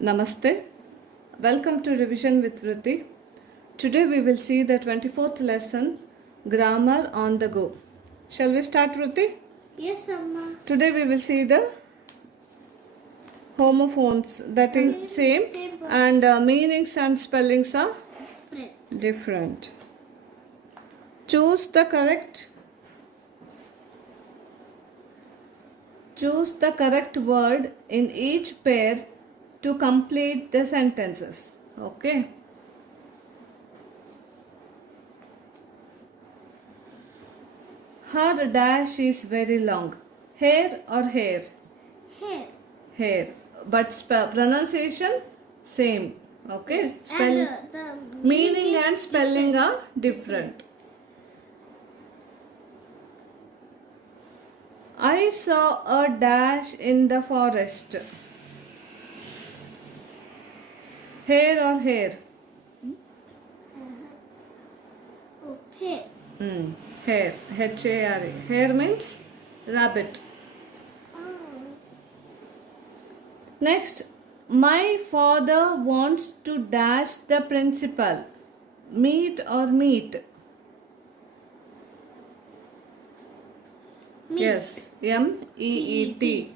Namaste. Welcome to Revision with Vrithi. Today we will see the 24th lesson, Grammar on the Go. Shall we start, Vrithi? Yes, Amma. Today we will see the homophones, that is same and meanings and spellings are different. Choose the correct word in each pair to complete the sentences. Okay. Her dash is very long. Hair or hair? Hair. Hair. But pronunciation same. Okay. Yes. Spell And the meaning is and spelling are different. I saw a dash in the forest. Hair or hair? Oh, hair. Hair. H-A-R-E. Hair means rabbit. Oh. Next, my father wants to dash the principal. Meet or meet? Meet. Yes, M-E-E-T.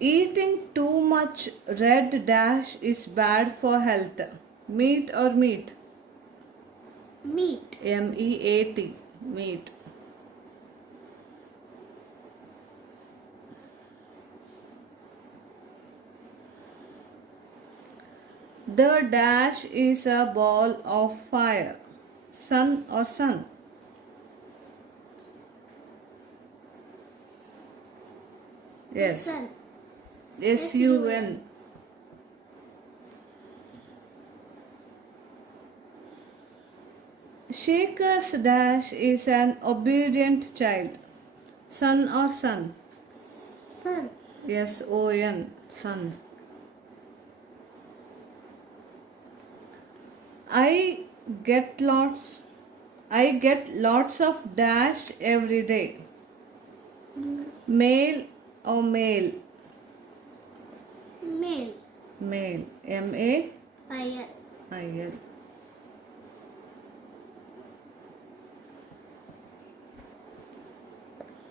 Eating too much red dash is bad for health. Meat or meat? Meet. M-E-A-T. Meat. The dash is a ball of fire. Sun or sun? Yes. Sun. S-U-N. Shaker's dash is an obedient child. Son or son? Sun. S-O-N. Son. I get lots of dash every day. Male or male? Male. Male. M-A-I-L. I.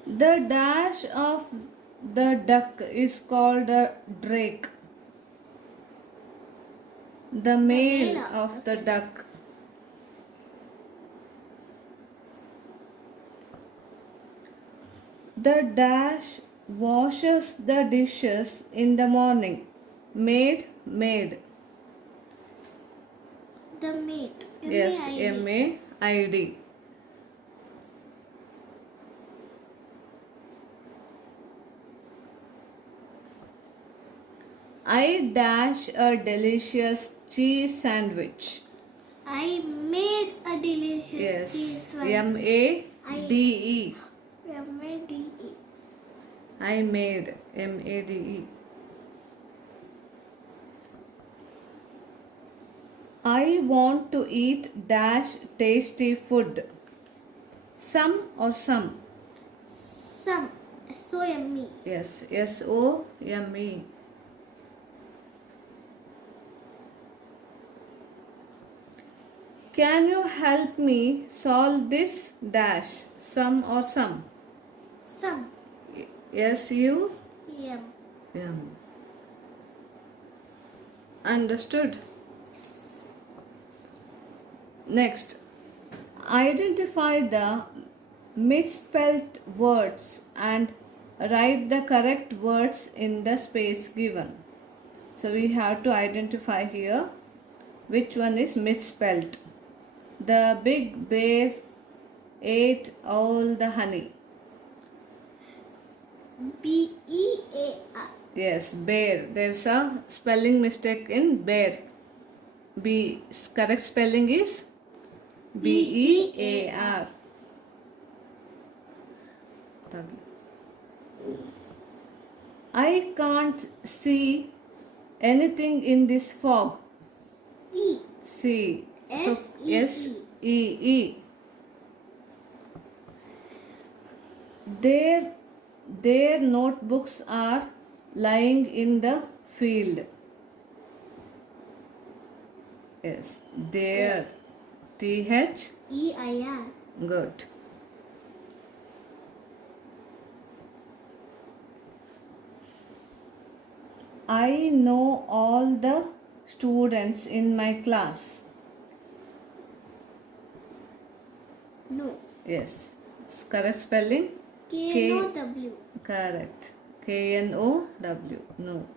The dash of the duck is called a drake. The male of the duck. The dash washes the dishes in the morning. Maid. The maid. Yes, M-A-I-D. M-A-I-D. I dash a delicious cheese sandwich. I made a delicious cheese Yes, once. M-A-D-E. M-A-D-E. I made, M-A-D-E. I want to eat dash tasty food. Some or some? Some. S-O-M-E. Yes, S-O-M-E. Can you help me solve this dash? Some or some? Some. S-U-M. M. Understood? Next, identify the misspelled words and write the correct words in the space given. So we have to identify here which one is misspelled. The big bear ate all the honey. B-E-A-R. Yes, bear. There's a spelling mistake in bear. Correct spelling is B-E-A-R. I can't see anything in this fog. E. See. So S-E-E. S-E-E. Their notebooks are lying in the field. Yes, their. TH. EIR. Good. I know all the students in my class. No. Yes. Correct spelling? KNOW. Correct. KNOW. No.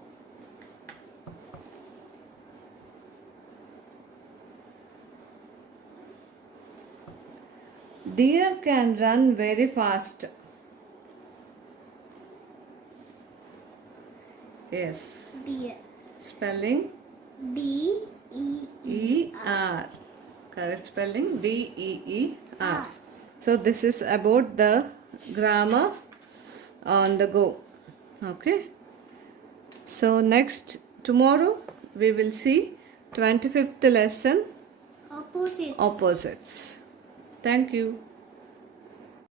Deer can run very fast. Yes. Deer. Spelling? DEER. Correct spelling? DEER. So this is about the grammar on the go. Okay. So next tomorrow we will see 25th lesson Opposites. opposites. Thank you.